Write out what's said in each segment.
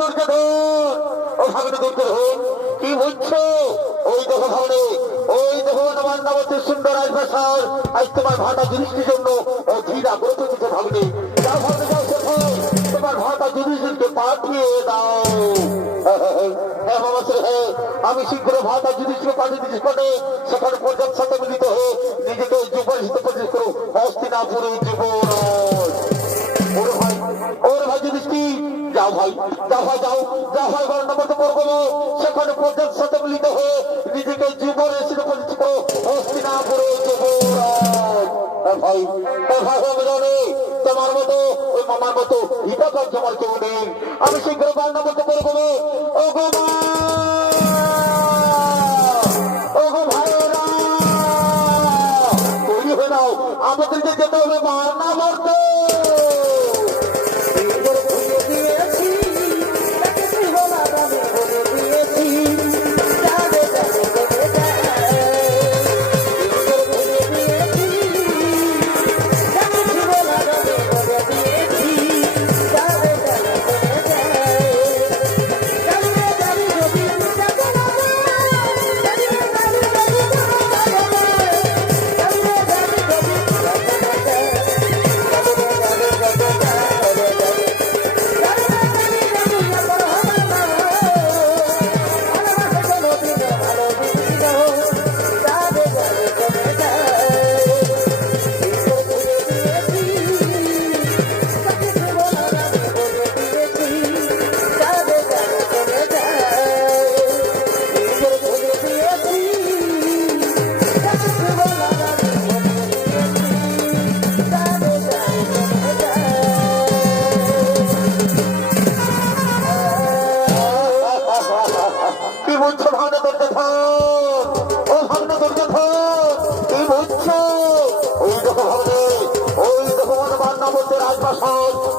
দুর্যোধন, ও ভাগ্নে দুর্যোধন, কি বলছো? ওই দেখো ভাগ্নে, ওই দেখো তোমার নামতে সুন্দর রাজপ্রাসাদ, আজ তোমার ভাতা যুধিষ্ঠির জন্য ও ধীর আগ্রহ পেতেছে ভাগ্নে। যাও ভাগ্নে যাও, দেখো তোমার ভাতা যুধিষ্ঠিরকে পাঠিয়ে দাও। আমি শীঘ্র ভাতা যুধিষ্ঠির পাঠিয়ে দিচ্ছি, সেখানে পর্যাপ্ত সাথে মিলিত হয়ে নিজেকে যুবরাজ হিসেবে প্রতিষ্ঠা করো হস্তিনাপুরে যুবরাজ। ওর ভাই যুধিষ্ঠির, যাও ভাই, যাও ভাই, যাও যাও ভাই, বর্ণমত করবো সেখানে পর্যাপ্ত সাথে মিলিত হয়ে নিজেকে যুবরাজ হিসেবে প্রতিষ্ঠা করো হস্তিনাপুরে যুবরাজ। ভাই ভাই হবে তোমার মতো ওই মামার মতো হিতাকার তোমার কেউ নেই। আমি শীঘ্র বর্ণমত করবো। ও গো মা, ও গো ভাইরা, তৈরি হয়ে নাও, আমাদেরকে যেতে হবে মারনা মরতে।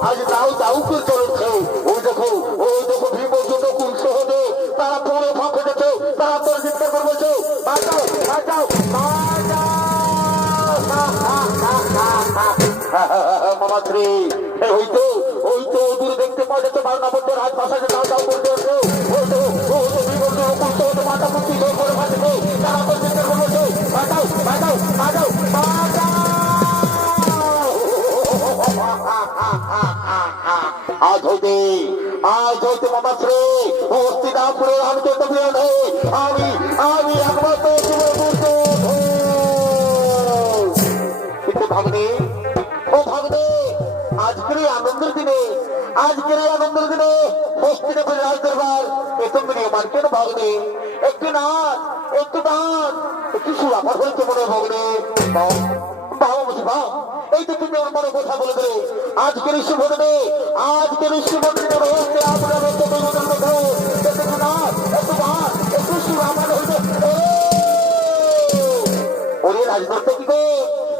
আজ তাও তাউকে চলছে। ওই দেখো, ওই দেখো ভীম অর্জুন কুল সহদে তারা তোরে ফাঁকে গেছে, তারা তোর চিৎকার করে বলছে বাঁচাও বাঁচাও মামাশ্রী। ওই তো, ওই তো দূরে দেখতে পাওয়া যাচ্ছে বাংলাবদ্ধ রাজভাষাকে তাও তাও করতে হচ্ছে। ওই তো, ওই তো ভীম অর্জুন কুল সহদে মাথা মুক্তি করে ফাঁসেছে, তারা তোর চিৎকার করে বলছে বাঁচাও বাঁচাও বাঁচাও বাঁচাও। আজ হইতে মামাশ্রী হস্তিনাপুরে আমি তো আমি আমি একমাত্র কিন্তু ভাগ্নে, ও ভাগ্নে, আজকের আনন্দের দিনে, আজকের আনন্দের দিনে হস্তিনাপুরের রাজ দরবার প্রথম নিয়মান কেন ভাগ্নে? একটু নাচ, একটু গান, একটু সুরাপার হইতে মনে ভাগ্নে। বাবা বলছি বা, এই তো তুমি আমার মনে কথা বলে দেবে। আজকের শুভ দিনে, আজকের শুভ দিনে হচ্ছে আপনার একটু নাচ, একটু গান, একটু সুরাপার হইতে। ওরে রাজদত্ত কি গো,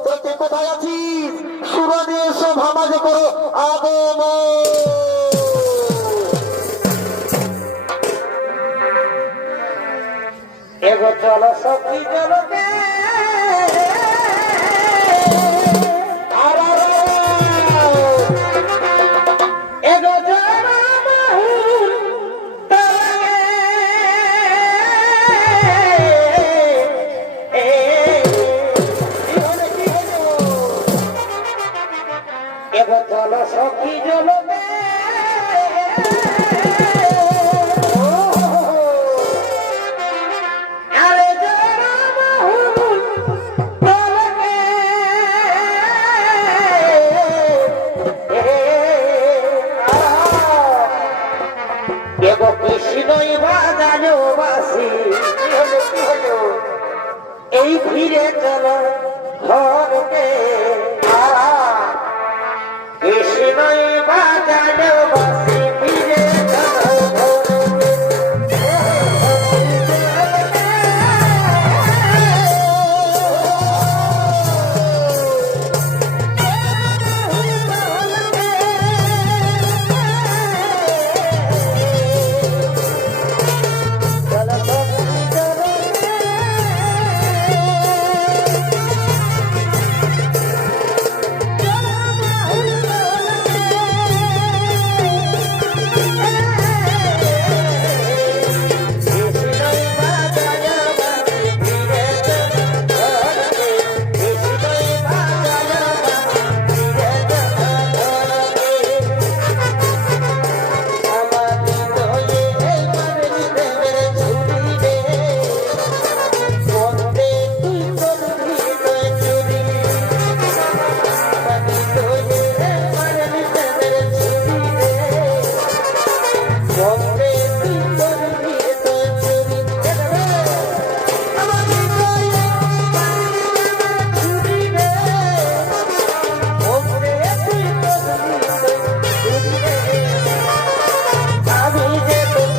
তোর কে কোথায় আছিস? সুরা দিয়ে সব হামাজে করো আগম। এগো চলো সখী চলো চলো সখী চলো এই ফিরে চলো ঘরকে কৃষ্ণই বাজানো বাসি ফিরে চলো বন্দে তুই করবি তো চুরি আমার হৃদয়ে চুরি রে বন্দে তুই করবি তো চুরি রে আমি যে তুই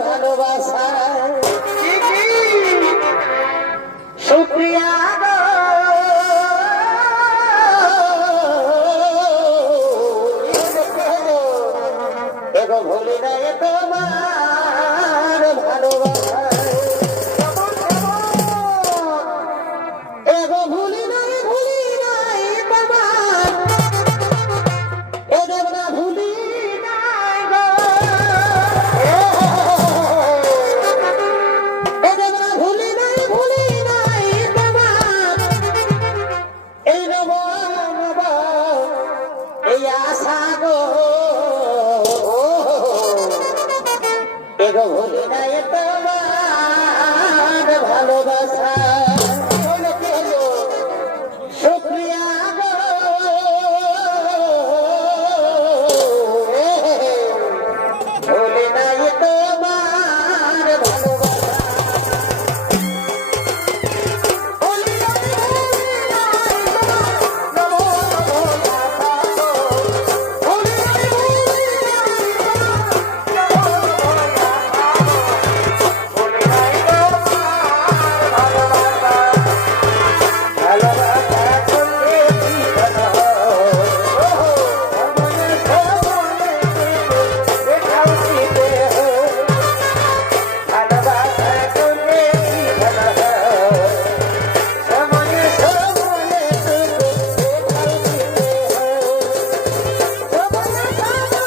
ভালোবাসা শুক্রিয়া গো এগো ভুলি নাই তোমার ভালোবাসা এগো ভুলি নাই তোমার এগো না ভুলি নাই গো এগো না ভুলি নাই তোমার এই নব এই আশা গো এগো ভুলি নাই তোমার ভালোবাসা শুক্রিয়া গো ভুলি নাই তোমার ভালোবাসা ভুলি নাই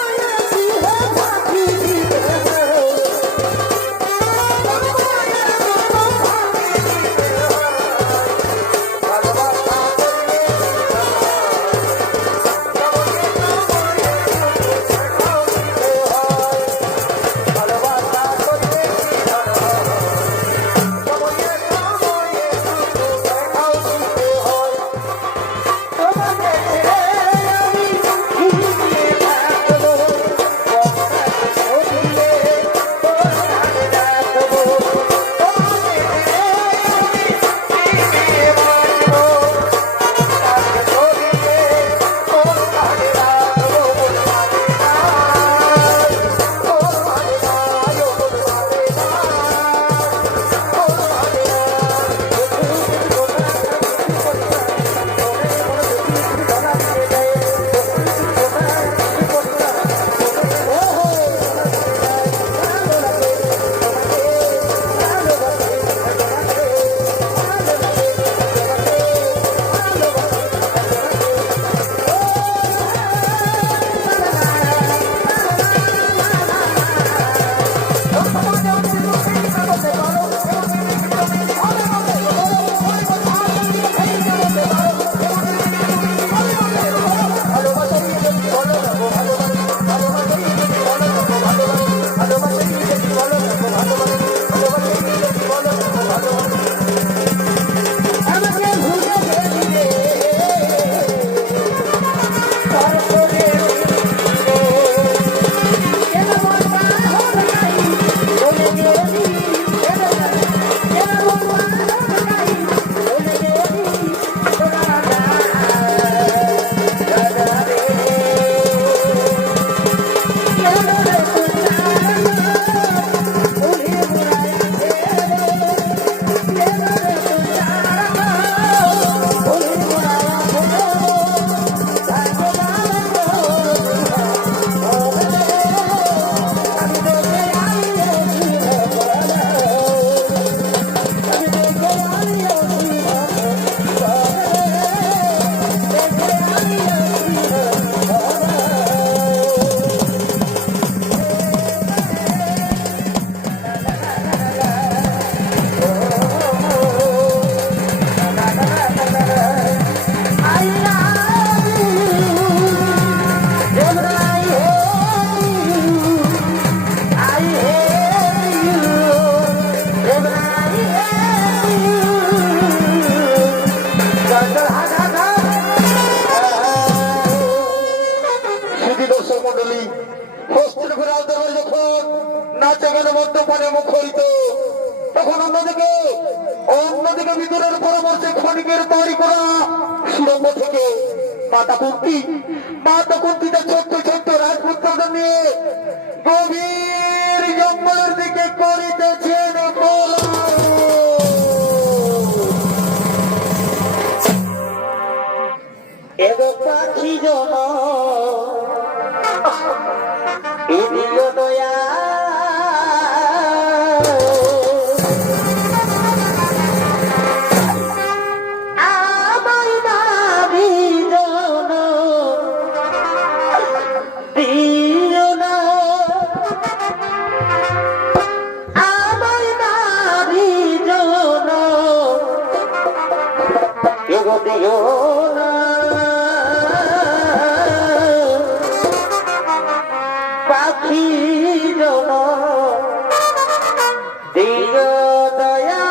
মদ্যপানে মুখরিত, তখন অন্যদিকে ভিতরের পরামর্শে ক্ষণিকের তৈরি করা সুরঙ্গ থেকে মাতা কুন্তিতে ছোট্ট ছোট্ট রাজপুত্রদের নিয়ে গভীর জঙ্গলের দিকে গো দিও না পাখি জন দিও দয়া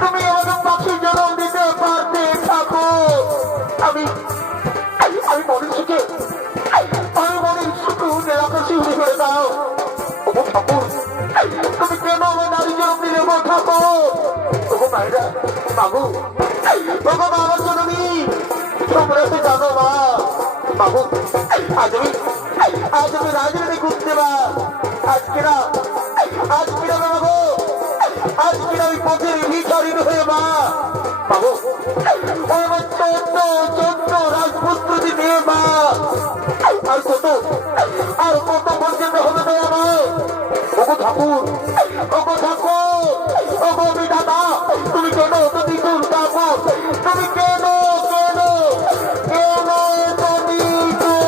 তুমি আমাকে পাখি জন্ম দিতে পারতে থাকো আমি আমি মনের সুখে আকাশে উড়ে করে দাও ওগো ঠাকুর তুমি কেন আমার নারী জন্ম দিলে গো ঠাকুর ওগো মায়েরা বাবু ওগো বাবার জন্মী তোমরা তো জানো মা বাবু আজ আমি রাজনীতি করতে মা আজকে না বাবু আজকে ওই পথের ভিখারিন হয়ে মা বাবু আমার চোদ্দ রাজপুত্রটি নিয়ে মা আর কত পর্যন্ত হবে তো আমার ওগো ঠাকুর ওগো বিধাতা তুমি কেন তো দ্বিগুণ ঠাকুর তুমি কেন তো দ্বিগুণ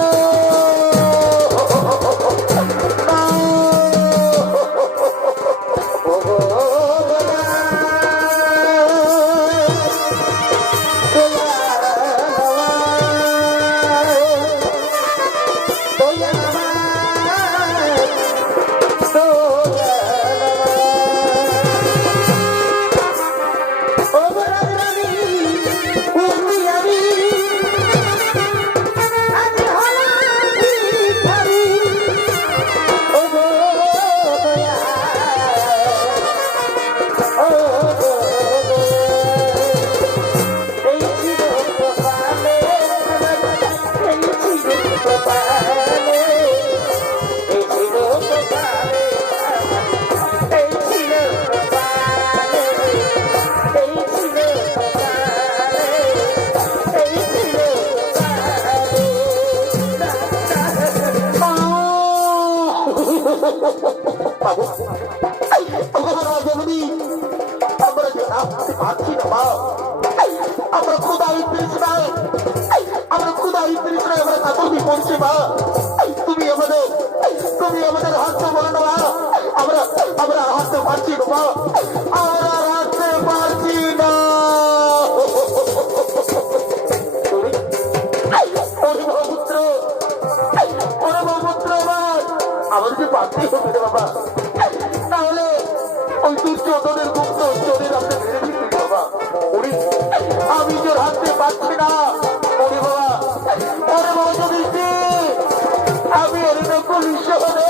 বাবু আমরা যে আসতে পারছি না মা আমরা ক্ষুদা তৃষ্ণায় আমরা কাতর পড়ছি মা তুমি আমাদের হাসতে বলো না মা আমরা হাসতে পারছি না মা আমরা হাসতে পারছি না আমাদেরকে পারতেই হবে রে বাবা তাহলে ওই দুর্যোধনের গুপ্ত চোরের আপনি মেরে দিচ্ছি বাবা আমি যে হাঁটতে পারছি না ওরে বাবা যদি আমি এরকম হিসেবে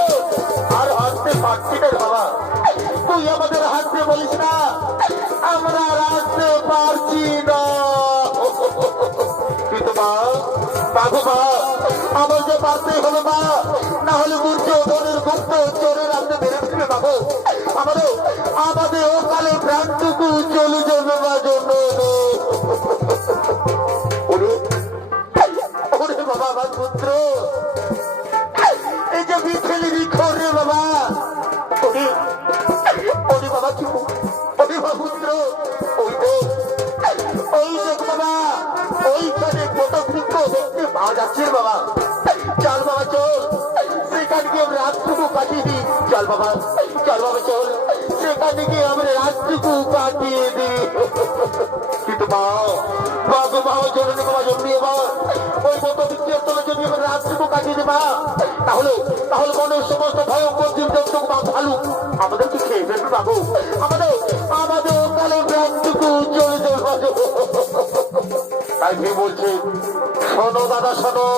আর হাঁটতে পারছি না বাবা তুই আমাদের হাঁটতে বলিস না আমরা আর হাঁটতে পারছি না কিন্তু মা বাবু মা আমার যে পারতেই হবে মা না হলে দুর্যোধনের গুপ্ত চোরের আপনি বেড়ে দিবে বাবু আমাদের ওকালে প্রাণটুকু চলে যাবে বা জন্য ওরে বাবা আমার পুত্র এই যে বিছেলি বিখর রে বাবা ওরে বাবা কি ওরে বাবা পুত্র ওই দেখ বাবা ওইখানে কত বৃক্ষ দেখতে পাওয়া যাচ্ছে বাবা চল বাবা চল সেখানে গিয়ে আমরা রাতটুকু কাটিয়ে দিই চল বাবা চল সেখানে গিয়ে আমরা রাতটুকু কাটিয়ে দিই কিন্তু মা জননী বাবা জন্মিয়ে মা ওই মতো বৃক্ষের তলে যদি আমরা রাতটুকু কাটিয়ে দিই মা তাহলে মনের সমস্ত ভয়ঙ্কর জীবজন্তু মা ভালু আমাদেরকে খেয়ে ফেলবে বাবু আমাদের ওকালে প্রাণটুকু চলে যাবে তাই ভেবে বলছি শোনো দাদা শোনো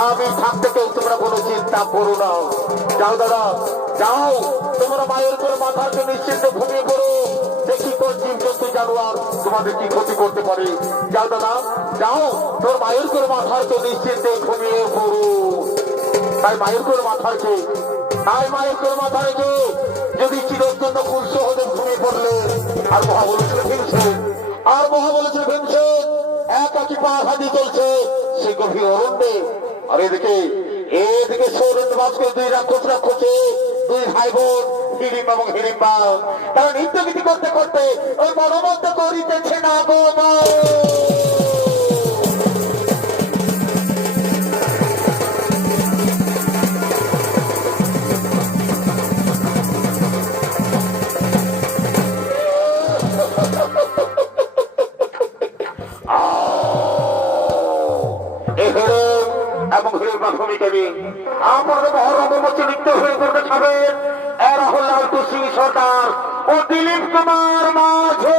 আমি থাকতে কেউ তোমরা কোনো চিন্তা করো না যাও দাদা যাও তোমরা মায়ের করে মাথাকে নিশ্চিন্তে ঘুমিয়ে পড়ো দেখি কোন জীবজন্তু জানোয়ার তোমাদের কি ক্ষতি করতে পারে যাও দাদা যাও তোর মায়ের করে মাথাকে নিশ্চিন্তে ঘুমিয়ে পড়ো তাই মায়ের করে মাথা রেখে যদি চিরর জন্য খুব সহজে ঘুমিয়ে পড়লে আর মহা বলেছিল ভীমসেন একাকি পা হাঁটি চলছে সে গভীর অরণ্যে আর এদিকে সৌরণ্য বাস করে দুই রাক্ষসে দুই ভাই বোন হিড়িম্বা এবং হিড়িম্বা তারা নৃত্য গীতি করতে করতে ওই মনোমত করিতেছে না গো মা। এবং হিড়িম্বা ভূমিকা নিয়ে আপনাদের মহরমের মধ্যে নৃত্য হয়ে করতে ছাড়েন এরা হল লালটু সিং সরকার ও দিলীপ কুমার মাঝে।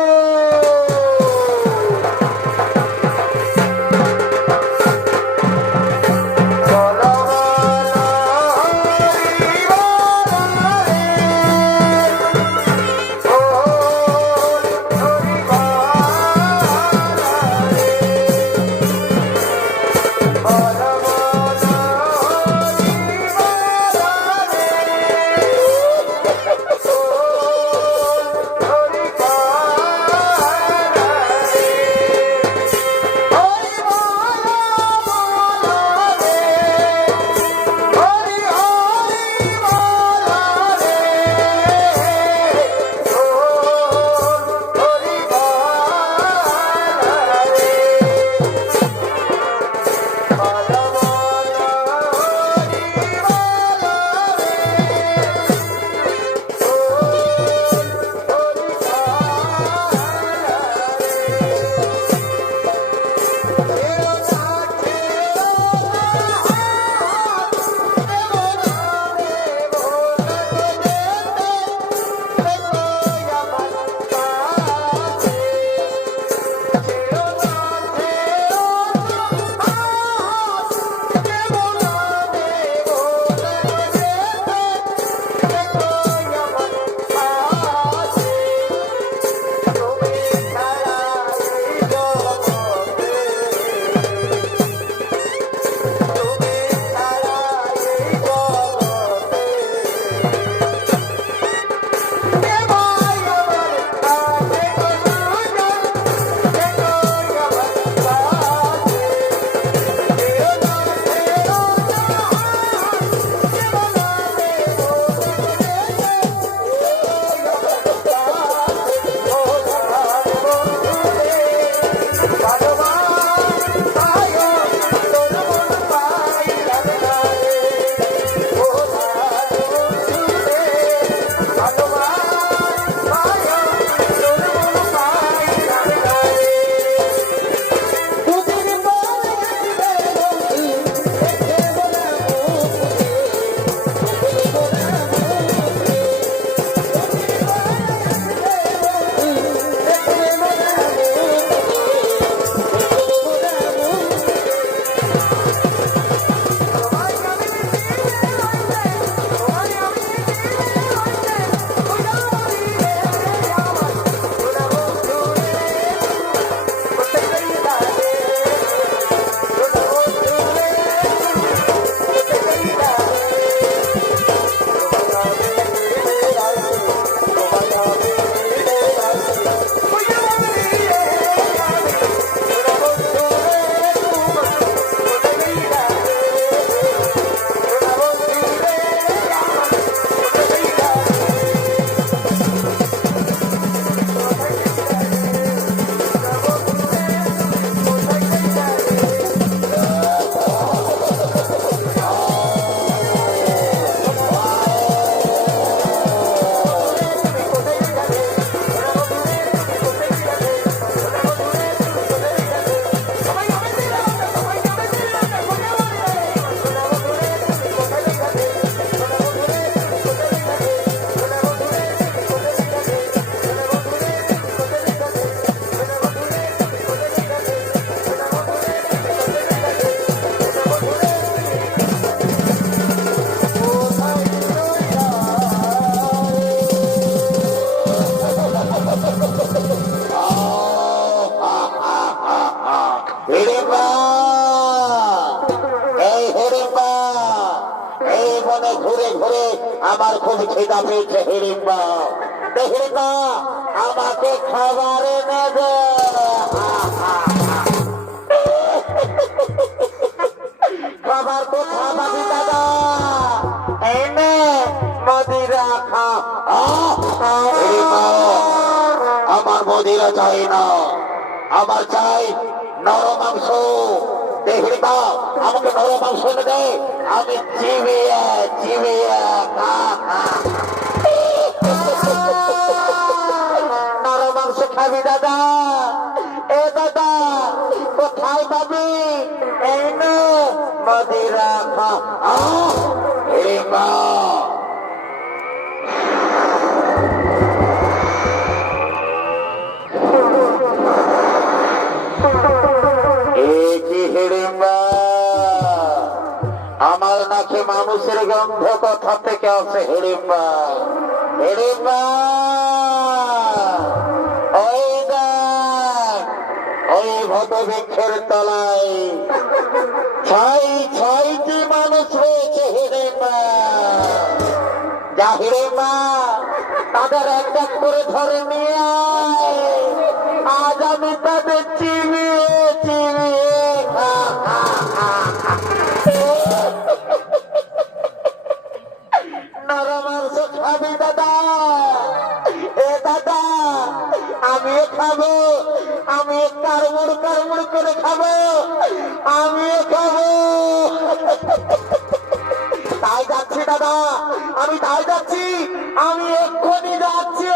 আমার খুব খিদা পেয়েছে হিড়িম্বা, হিড়িম্বা আমাকে খাবার এনে দে। খাবার তো খাবাবি দাদা, এনে মদিরা খা এ মা, আমার মদিরা চাই না, আমার চাই নরম মাংস। দেখলি মা, আমাকে নরম মাংস এনে দে, আমি চিবিয়ে চিবিয়ে খা খা। নরম মাংস খাবি দাদা? এ দাদা, কোথায় পাবি? এই নো মদিরা খা। এ মা, এ কি হিড়িম্বা, আমার নাকি মানুষের গন্ধ কোথা থেকে আছে? হিড়িম্বা, হিড়িম্বা, ওই দেখ, ওই ভটবৃক্ষের তলায় ছয়টি মানুষ রয়েছে। হিড়িম্বা, যা হিড়িম্বা, তাদের এক এক করে ধরে নিয়ে আয়। আজ আমি তাদের চিবিয়ে চিবিয়ে খা খা খা খা। নরম মাংস খাবি দাদা? এ দাদা, আমিও খাবো, আমিও কারমুড় কারমুড় করে খাবো, আমিও খাবো। তাই যাচ্ছি দাদা, আমি তাই যাচ্ছি, আমি এক্ষুনি যাচ্ছি।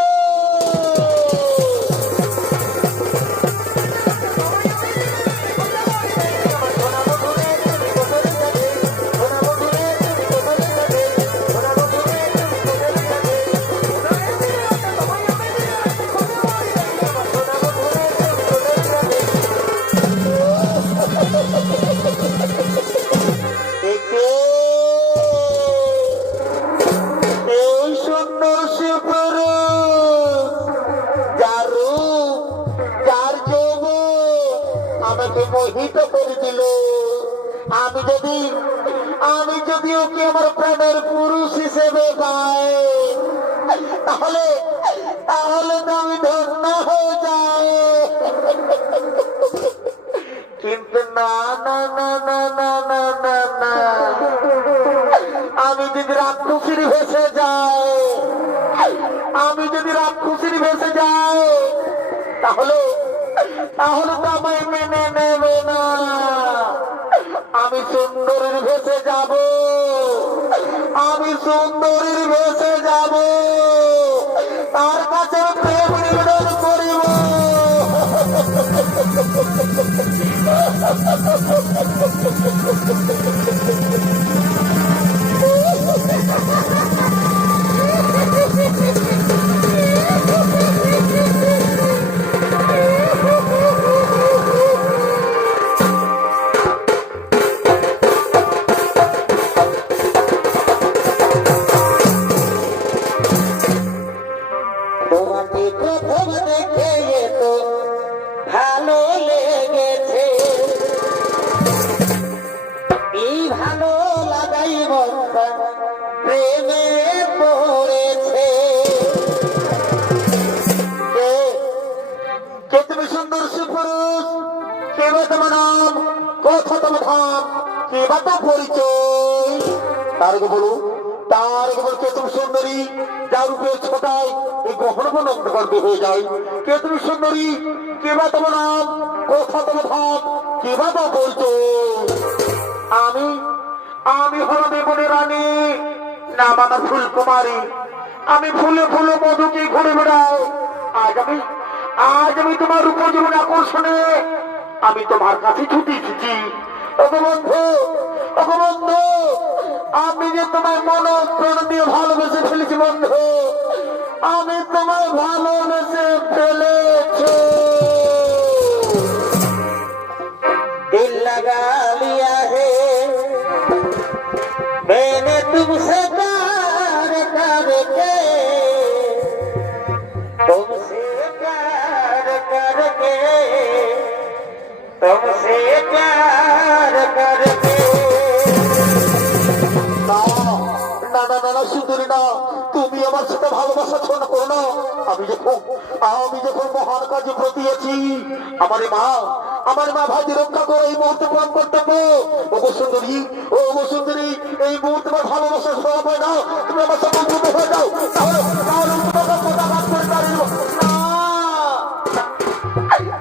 এই সুন্দর সুপুরুষ, যার রূপ, যার যৌবন আমাকে মোহিত করে দিল। আমি যদি ওকে আমার প্রাণের পুরুষ হিসেবে পাই, তাহলে তাহলে তো আমি ধন্য হয়ে যাই। কিন্তু না না না না না না না না, আমি যদি রাক্ষসীর ভেসে যাই, আমি যদি রাক্ষসীর ভেসে যাই, তাহলে তাহলে তো আমায় মেনে নেবে না। আমি সুন্দরীর ভেসে যাব, আমি সুন্দরীর ভেসে যাব, তার কাছে প্রেম নিবেদন করিব। তোমাকে প্রথম দেখে তো ভালো লেগেছে, এই ভালো লাগাই বন্ধা প্রেমে পড়েছে। কে তুমি সুন্দর সুপুরুষ? কে বা তোমার নাম? কোথা তোমার ধাম? কে বা তা পরিচয়? তার বলো, তার বল। কে তুমি সুন্দরী, যার রূপের ছোটায় এই গ্রহণ নন্দগর্বে হয়ে যায়? কে তুমি সুন্দরী? কে বা তোমার নাম? কোথা তোমার ধাম? কে বা তা পরিচয়? আমি আমি হলো দেবনী রানী, নাম আমার ফুলকুমারী। আমি ফুলে ফুলে মধুকে ঘুরে বেড়াই। আজ আমি তোমার উপজীবন আকর্ষণে আমি তোমার কাছে ছুটে এসেছি। ওগো বন্ধু, ওগো বন্ধু, আমি যে তোমার মন প্রাণ দিয়ে ভালোবেসে ফেলেছি বন্ধু, আমি তোমায় ভালোবেসে ফেলেছি। दिल लगा लिया है मैंने तुमसे प्यार करके, तुमसे प्यार करके, तुमसे प्यार करके। না না না না, সুন্দরী না, তুমি আমার সাথে ভালোবাসা ছোট করো না। আমি যখন মহান কাজে প্রতিয়েছি আমার মা ভাইকে রক্ষা করে এই মুহূর্তে প্রাণ কর্তব্য। ও গো সুন্দরী, ও গো সুন্দরী, এই মুহূর্তে আমার ভালোবাসা সভা হয় না, তুমি আমার সাথে যুদ্ধ হয়ে যাও, তাহলে তাহলে তোমাকে পদাঘাত করে দাঁড়িয়ে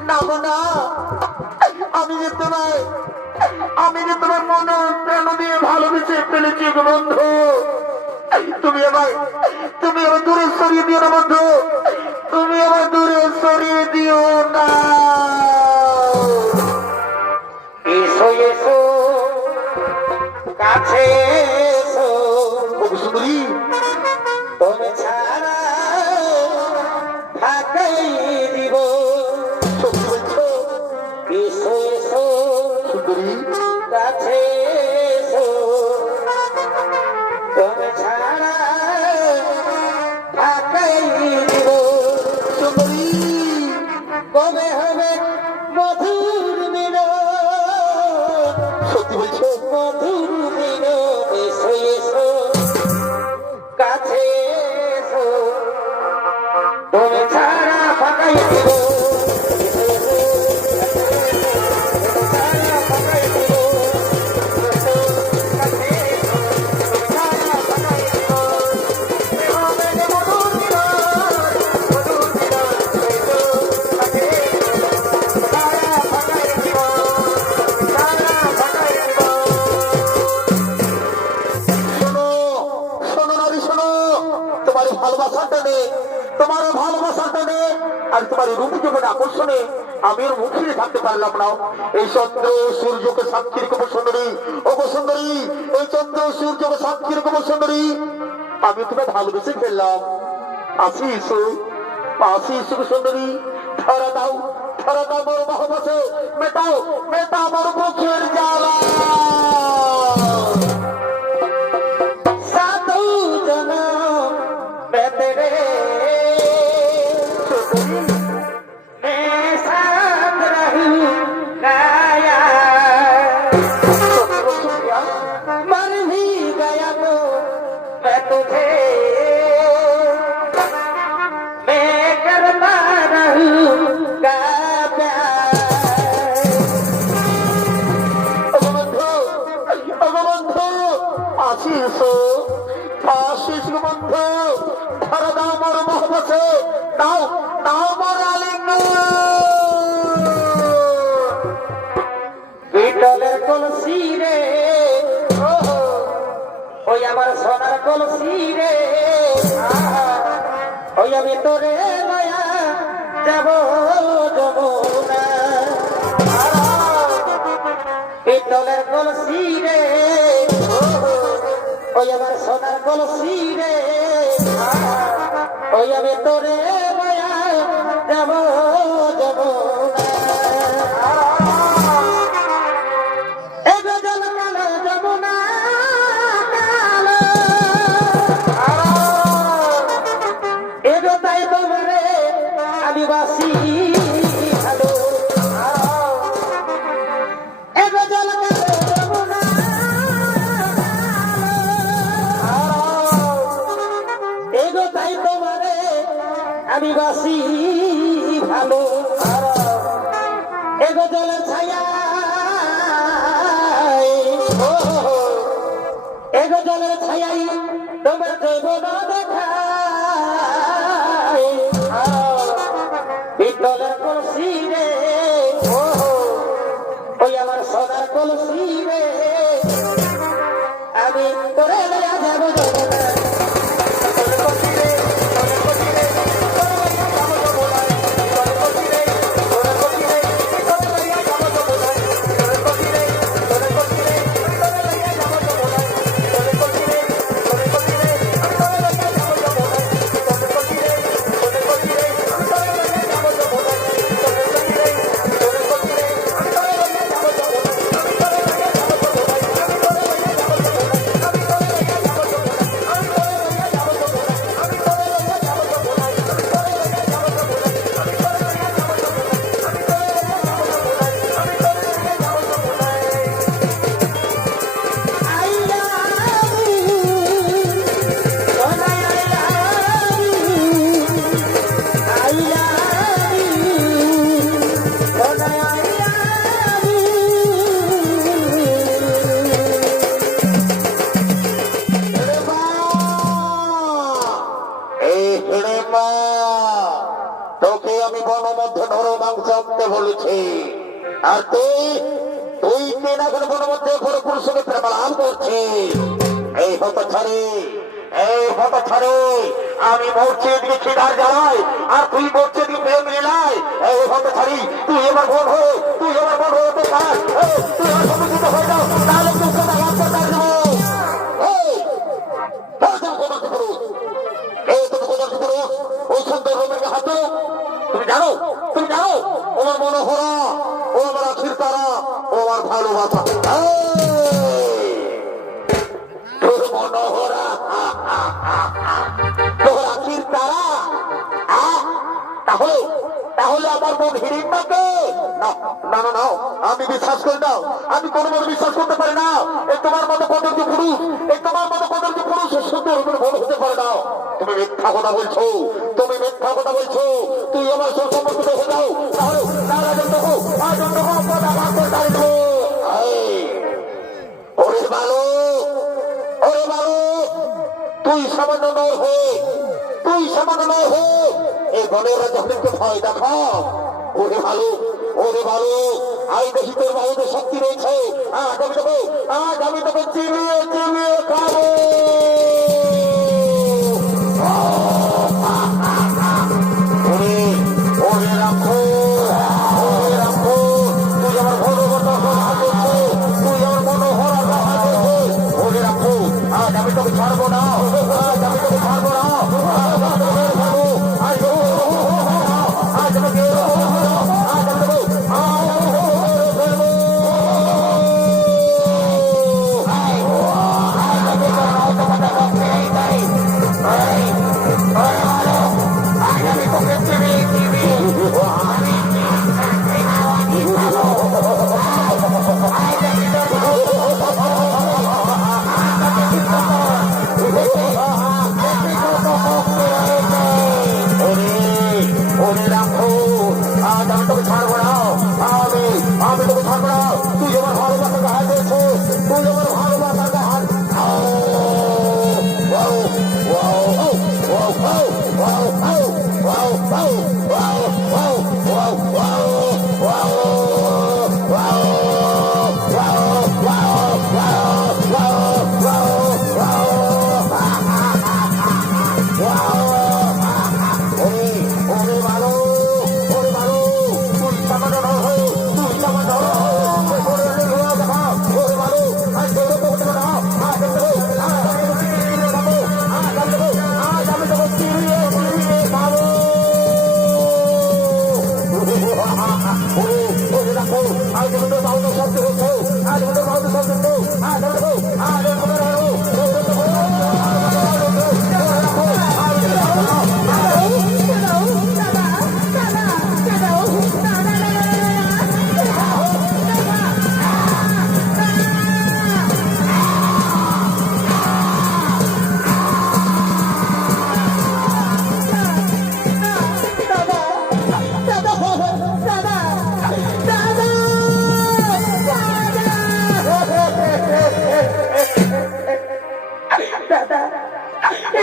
না গো না, আমি যে তোমার মন প্রাণ দিয়ে ভালোবেসে ফেলেছি গো বন্ধু। তুমি আমার দূরে সরিয়ে দিও না বন্ধু, তুমি আমার দূরে সরিয়ে দিও না। এসো এসো কাছে এসো, ও গো সুন্দরী, তুমি ছাড়া থাকাই দিব। সত্যি বলছো এসো এসো সুন্দরী? কাছে এসো, তুমি ছাড়া থাকাই দিব। সুন্দরী, কবে হবে মধুর মিলন, সত্যি বলছো? মধুর মিলন। এসো এসো কাছে এসো, তুমি ছাড়া ফাঁকাই দিব। শোনো, শোনো নারী, শোনো, তোমার এই ভালোবাসার টানে, তোমার এই ভালোবাসার টানে আর তোমার এই রূপ জীবনে আকর্ষণে আমি ওর মুখ ফিরে থাকতে পারলাম না। এই চন্দ্র সূর্যকে সাক্ষী রেখে সুন্দরী, ও গো সুন্দরী, এই চন্দ্র সূর্যকে সাক্ষী রেখে সুন্দরী, আমি তোমাকে ভালোবেসে ফেললাম। আসি ইসু, আসি ইসু গো সুন্দরী, ধরা দাও মোর ভালোবাসে, মেটাও মেটাও মোর মুখের জ্বালা। সাধু জন বেতরে मैं साथ रहूं गाया, मर भी गया तो मैं तुझे मैं करता रहूंगा प्यार। বন্ধু আসিস, আসিস গো বন্ধু, ধরা দাও মোর ভালোবাসে, দাও দাও মোর আলিঙ্গন। পিতলের কলসি রে, ওই আমার সোনার কলসি রে, ওই আমি তোরে মায়া যাব যমুনা। পিতলের কলসি রে, ওই আমার সোনার কলসি রে, ওই আমি তোরে মায়া যাব যমুনা। এগো জল কালো যমুনা কালো, এগো তাই তোমারে আমি বাসি ভালো। এগো জল কালো যমুনা কালো, এগো তাই তোমারে আমি বাসি ভালো। এগো জলের ছায়া, এগো জলের ছায়াই তোমার যৌবন দেখায়। পিতলের কলসি রে, ওই আমার সোনার কলসি রে, আমি তোরে লইয়া যাব যমুনা। হেড়ে মা, তোকে আমি বনমধ্যে ধরো মাংস আনতে বলেছি, আর তুই তুই কেন এখন বনমধ্যে বড় পুরুষকে প্রেম লাভ করছিস? এই হত ছাড়ে, এই হত ছাড়ে, আমি মরছি এদিকে খিদার জ্বালায়, আর তুই মরছে এদিকে প্রেম লীলায়। এই হত ছাড়ি, তুই এবার বোন হো, তুই এবার বোন হয়ে তুই আমার সম্মুখীন হয়ে যাও, তাহলে তুই কথা লাভ করতে পারবো। তুমি জানো, তুমি জানো, ও আমার মনোহরা, ও আমার আখির তারা, ও আমার ভালোবাসা। তোর মনোহরা, তোর আখির তারা, তাহলে তাহলে আমার মন হিড়িম্বাকে না না না না, আমি বিশ্বাস করি না, আমি কোনো মনে বিশ্বাস করতে পারি না। এই তোমার মতো কদর্য পুরুষ, এই তোমার মতো কদর্য পুরুষ সুন্দর মন হতে পারে না। তুমি মিথ্যা কথা বলছো, তুমি মিথ্যা কথা বলছো। তুই আমার সম্পর্কিত হয়ে যাও, তাহলে তার আজন্ড হোক, আজন্ড হোক, ওরে ভালো, ওরে ভালো, তুই সামান্য নয় হয়ে, তুই সামান্য নয় হয়ে এই বনের রাজাকে ভয় দেখা। ওরে ভালো, ওরে ভালো, আই দেখি তোর বাহুতে শক্তি রয়েছে। আজ আমি তোকে, আজ আমি তোকে চিবিয়ে চিবিয়ে খাবো। ওরে ওরে রাখো, ওরে রাখো, তুই আমার ভগবত হাতে, তুই আমার মনোহরা হাতে। ওরে রাখো, আজ আমি তোকে ছাড়বো না, আজ আমি তোকে ছাড়বো না।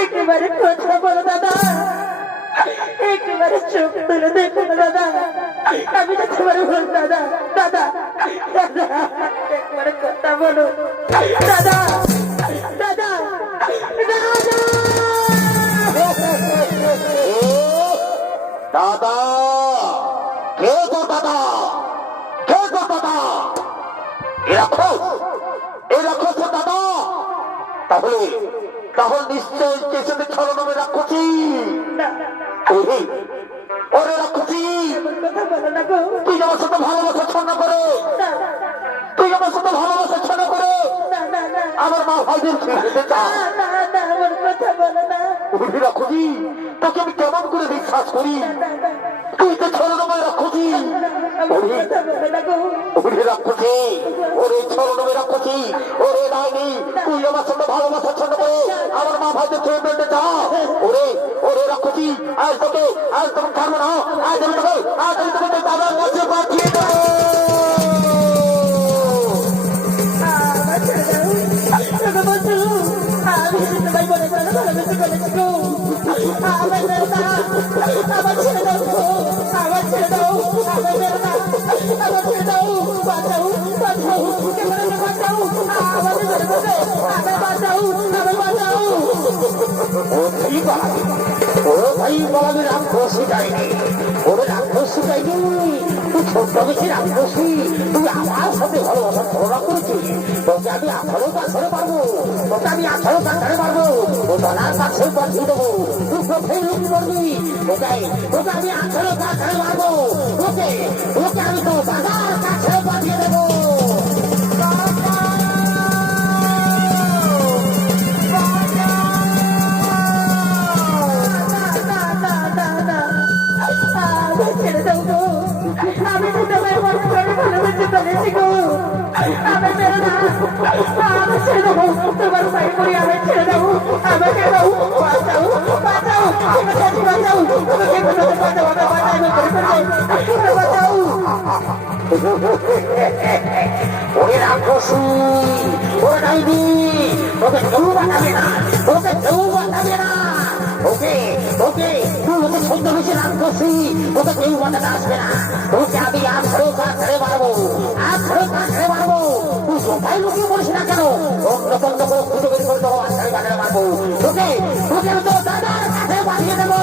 একেবারে কথা বলো দাদা, একেবারে চোখ তুলে দেখো না দাদা, আমি তো তোমার ভুল দাদা, দাদা দাদা একবারে কথা বলো দাদা, দাদা দাদা, কে গো দাদা, কে গো দাদা? এই রাখো দাদা। তাহলে তাহলে নিশ্চয় স্টেশনে ছলনামে রাখছি। ওরে রাখছি, কথা বলো না গো, তুই আমার সাথে ভালোবাসা ছন্ন করে, তুই আমার সাথে ভালোবাসা ছন্ন করে আমার মা ভাইদের ছেড়ে যা। আমার কথা বলো না। ওরে রাখছি, তোকে আমি কেমন করে বিশ্বাস করি? তুই তো ছলনামে রাখছি। ওরে রাখছি, ওরে ছলনামে রাখছি, ওরে ডাইনি, তুই আমার সাথে ভালোবাসা ছন্ন করে আমার মা ভাইদের ছেড়ে বেঁধে যা। ওরে ওরে রাখছি, আজ তোকে ছাড়বো না, আজ আমি তোকে দাদার কাছে পাঠিয়ে দেবো। আমি তোমায় মনে করে ভালোবেসে ভালোবেসে ফেলেছি গো। আমার মেরো না, আমার ছেড়ে দাও গো, আমার ছেড়ে দাও, আমার মেরো না, আমার ছেড়ে দাও, বাঁচাও, বাঁচাও, কেমন বাঁচাও, আমাদের মেরে দেবে, আমার বাঁচাও, আমার বাঁচাও। ওরে ভাই বলাবি রাক্ষসী যায়নি, ওরে রাক্ষসী যায়নি, তুই ছোট্ট বেশি রাক্ষসী, তুই আমার সাথে ভালোবাসা ঝগড়া করেছিস, তোকে আমি 18 কাছারে পারবো, তোকে আমি 18 কাছারে পারবো, ও দলার কাছে পাঠিয়ে দেবো, তুই কোথায় লুকি করবি, তোকে আমি 18 কাছারে মারবো, তোকে আমি তো দাদার কাছে পাঠিয়ে দেবো। ছেড়ে দাও গো, আমি তো তোমার মন করে ভালোবেসে ফেলেছি গো। আমার মেরো না, আমার ছেড়ে দেবো, তোমার পায়ে পড়ি, আমার ছেড়ে দাও, আমার ছেড়ে দাও, বাঁচাও, বাঁচাও, তোমার কাছে বাঁচাও, তোমাকে কোথাও বাঁচাও, আমার বাঁচাও, আমি করে ফেলবে, বাঁচাও। ওরে রাক্ষসী, ওরে ডাইনি, তোকে কেউ বাঁচাবে না, তোকে কেউ বাঁচাবে না, ওকে তুই ওকে সহ্য হয়েছে রাক্ষসী, ওকে কেউ বাঁচাতে আসবে না, তোকে আমি 18 কাছারে মারবো, 18 কাছারে মারবো, তুই কোথায় লুকিয়ে পড়িস না কেন, অন্য বন্ধ করে খুঁজে বের করে দেবো, 18 কাছারে মারবো, তোকে আমি তো দাদার কাছে পাঠিয়ে দেবো।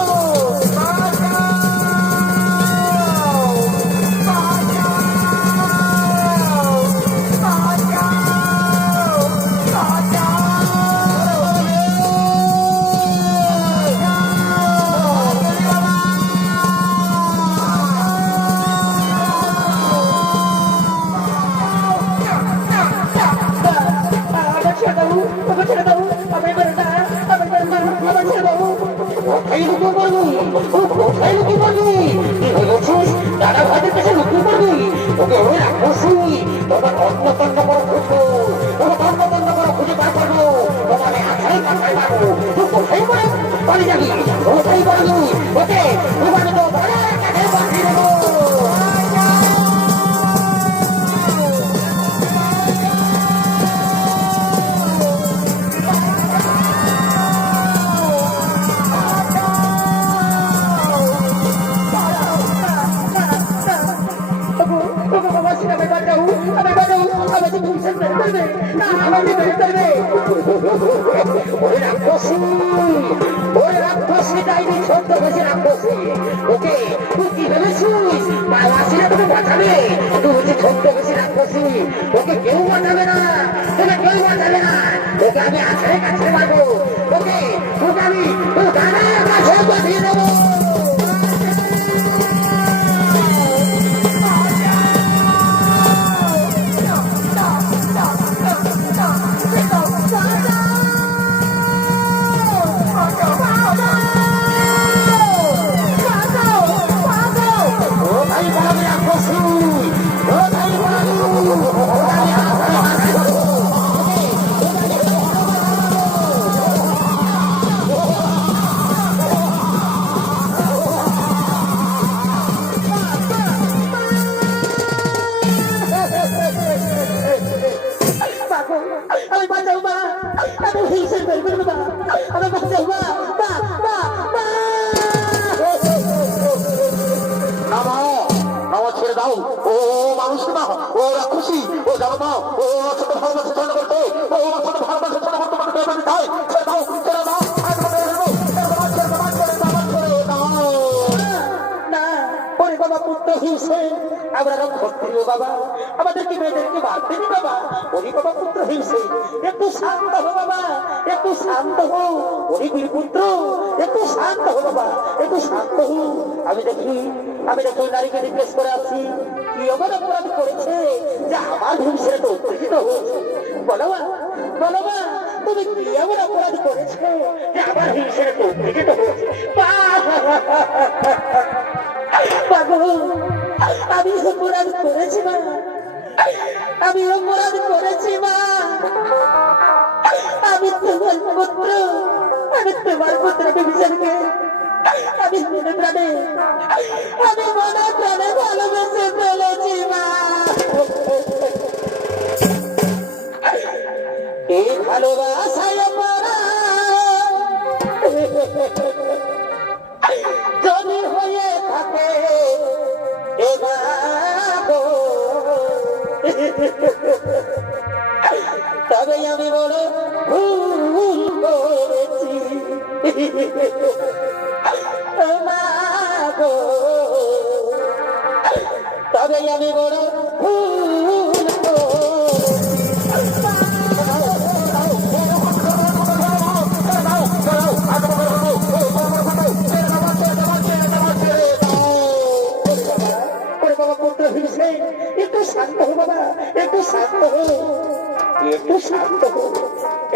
আমার ছেড়ে দাও, আমার ছেড়ে দাও, আমার মেরো না, আমার মেরো না, আমার ছেড়ে দাও। কোথায় লুকিয়ে পড়বি, কোথায় লুকিয়ে পড়বি, কি হয়েছিস, দাদা ভাইদের কাছে লুকিয়ে পড়বি, ওকে ওই রাক্ষসী, তোমার অন্য তন্ন করে খুঁজবো, তোমার অন্য তন্ন করে খুঁজে বার করবো, তোমার 18 কাছারে মারবো, তুই কোথায় পালিয়ে যাবি, কোথায় পারবি, ওকে তোমাকে তো দাদার কাছে পাঠিয়ে দেবো। ওরে রাক্ষসী, ওরে রাক্ষসী ডাইনি, ছোট্ট বেশি রাক্ষসী, ওকে তুই কি ভেবেছিস মায়াসীরা তোকে বাঁচাবে, তুই হচ্ছে ছোট্ট বেশি রাক্ষসী, ওকে কেউ বাঁচাবে না, তোকে কেউ বাঁচাবে না, ওকে আমি 18 কাছারে মারবো, ওকে আমি দাদার কাছে পাঠিয়ে দেবো। আমি বাঁচাও মা, আমি হিংসে করবেন মা, আমি বাঁচাও মা, মা, মা, মা। নামা ছেড়ে দাও, ও মানুষ না, ও রাক্ষসী, ও জানো না, ও আমার সাথে ভালোবাসা ছড়া করতে, ও আমার সাথে ভালোবাসা ছড়া করতে, আমাকে বের চাই, ছেড়ে দাও, ছেড়ে দাও, না, ওরে বাবা পুত্র হিংসে, আমরা ক্ষত্রিয় বাবা, আমাদেরকে মেয়েদেরকে মারতে নি বাবা, ওরে বাবা পুত্র হিংসে, একটু শান্ত হো বাবা, একটু শান্ত হো, ওরে বীর পুত্র, একটু শান্ত হো বাবা, একটু শান্ত হো। আমি দেখি নারীকে রিপ্লেস করে আসছি, কি অপরাধ অপরাধ করেছে যে আমার হিংসে তো উত্তেজিত হয়েছে, বলো মা, তুমি কি এমন অপরাধ করেছে যে আমার হিংসে তো উত্তেজিত হয়েছে? আমি অপরাধ করেছি মা, আমি অপরাধ করেছি মা, আমি তোমার পুত্র, আমি তোমার পুত্র বিভীষণকে আমি মনে প্রাণে ভালোবেসে ফেলেছি মা। এই ভালোবাসায় পড়া তবে আমি বড় ভুল করেছি ও মা গো, তবে আমি বড় ভুল বাবা পুত্র হিসেবে একটু শান্ত হো বাবা, একটু শান্ত হো, একটু শান্ত হো,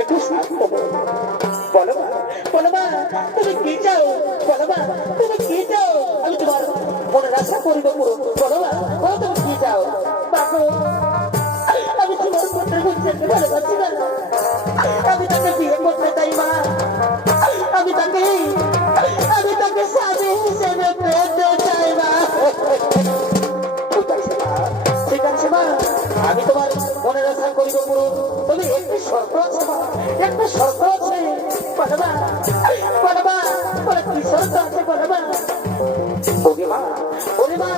একটু শান্ত হো। বলো মা, বলো মা, তুমি কি চাও? বলো মা, তুমি কি চাও? আমি তোমার মনের আশা করিব পুরো। বলো মা, ও তুমি কি চাও? বাবু, আমি তোমার পুত্র হিসেবে ভালোবাসি না, আমি তাকে বিয়ে করতে চাই মা, আমি তাকে স্বামী হিসেবে পেতে চাই মা। ঠিক আছে মা, আমি তোমার মনের আশা করিব পুরো। তবে একটু শর্ত আছে মা, একটু শর্ত আছে। বলো মা, বলো মা, বলো কি শর্ত আছে? বলো মা। ওরে মা, ওরে মা,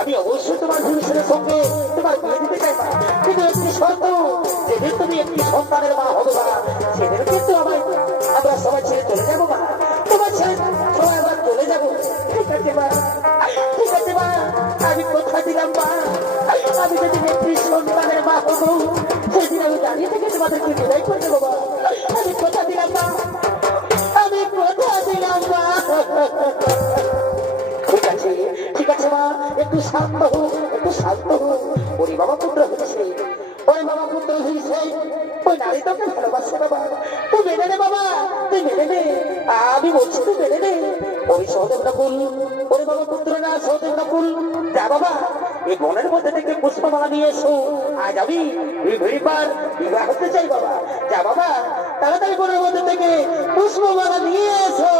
আমি অবশ্যই তোমার ভবিষ্যতের সঙ্গে তোমার বিয়ে দিতে চাই মা, কিন্তু একটি শর্ত, যেদিন তুমি একটি সন্তানের মা হবে মা, সেদিন কিন্তু আমরা সবাই ছেড়ে চলে যাবো মা, তোমার ছেড়ে সবাই আবার চলে যাবো। ঠিক আছে মা, ঠিক আছে মা, আমি কথা দিলাম মা, আমি যদি একটি সন্তানের মা হবো, সেদিন আমি দাঁড়িয়ে থেকে তোমাদেরকে বিদায় করে দেবো মা। আমি কথা দিলাম মা, আমি কথা দিলাম মা। ঠিক আছে, ঠিক আছে মা, একটু শান্ত হো, একটু শান্ত হো। ওরে বাবা পুত্র হয়েছে, ওরে বাবা পুত্র হয়েছে, ওই নারী তোকে ভালোবাসে বাবা, তুই মেনে নে বাবা, তুই মেনে নে, আমি বলছি তুই মেনে নে। ওই সহদেব নকুল, ওরে বাবা পুত্র না সহদেব নকুল, যা বাবা এই মনের মধ্যে থেকে পুষ্পমালা নিয়ে এসো, আজ আমি ভিড়িবার বিবাহ করতে চাই বাবা। যা বাবা, তাড়াতাড়ি মনের মধ্যে থেকে পুষ্পমালা নিয়ে এসো।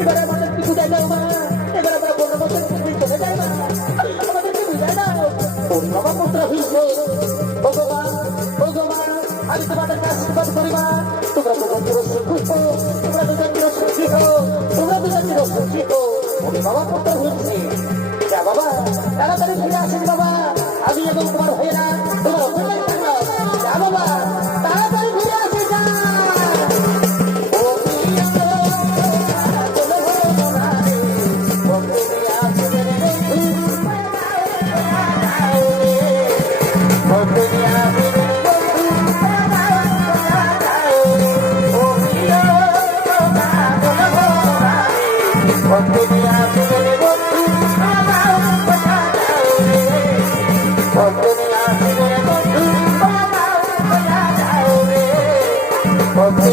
এবারে আমাদের কি বুঝাই দাও মা, এবার আমরা বড় বছর চলে যাই না, আমাদেরকে বুঝাই দাও। ওর বাবা পুত্র হইছে, ভগবান ভগবান, আমি তোমাদেরকে আশীর্বাদ করি মা, তোমরা দুজন চিরসুখী হো, তোমরা দুজন চিরসুখী হো, তোমরা দুজন চিরসুখী হো। ওর বাবা পুত্র হইছে, যা বাবা তাড়াতাড়ি ফিরে আসেন বাবা, আমি এবং তোমার ভাইয়েরা তোমার অপেক্ষায় থাকবো। যা বাবা তাড়াতাড়ি ফিরে আসে যা।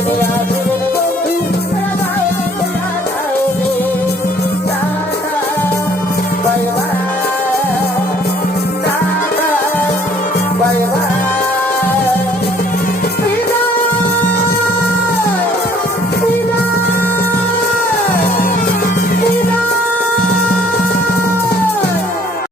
নিয়ে